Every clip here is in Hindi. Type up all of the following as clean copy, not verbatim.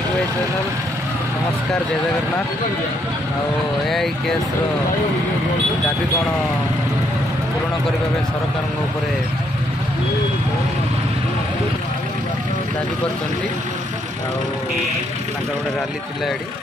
लिखिए चैनल नमस्कार जय जगन्नाथ आई केस दाबी कौन पूरण करने सरकार दाबी कर गोटे रैली थी ये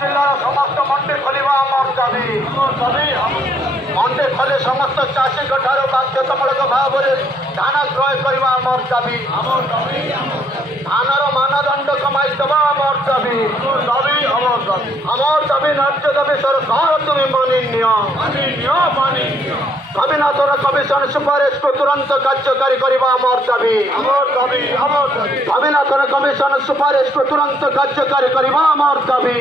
जिलार समस्त मंडी खोलिबा आमर दाबी मंडी खोली समस्त चाषी बाध्यतामूलक भाव धान क्रय करवा आमर दाबी धानर मानदंड कमाई देवा आमर दाबी आमर दाबी राज्य दाबी सरकार तुम्हें स्वामीनाथन कमिशन सुपारिश को तुरंत कार्यकारी करवा आमर दाबी स्वामीनाथन कमिशन सुपारिश को तुरंत कार्यकारी करवा आमर दाबी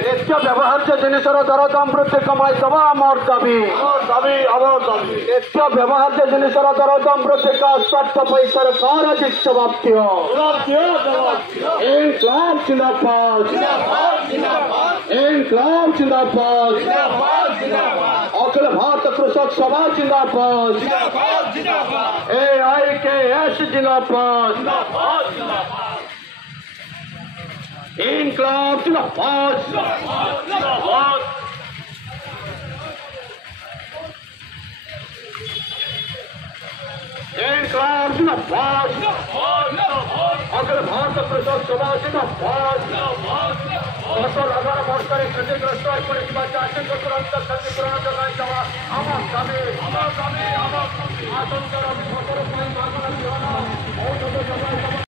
नित्य व्यवहार्य जिनिसर दरदाम वृद्धि कमाई देवा आमर दाबी नित्य व्यवहार्य जिनिसर दरदाम वृद्धि का स्वार्थ पैसा सरकार जिज्ञाप्य इनकलाब जिंदाबाद इनकलाब जिंदाबाद अखिल भारत कृषक सभा जिंदाबाद AIKS जिंदाबाद इनकलाब जिंदाबाद इनकलाब जिंदाबाद अखिल भारत कृषक सभा जिंदाबाद वर्षर क्षतिग्रस्त चाषी को तुरंत क्षतिपूरण जगाई देवा आमर दाबी आतंकर फसल मागणा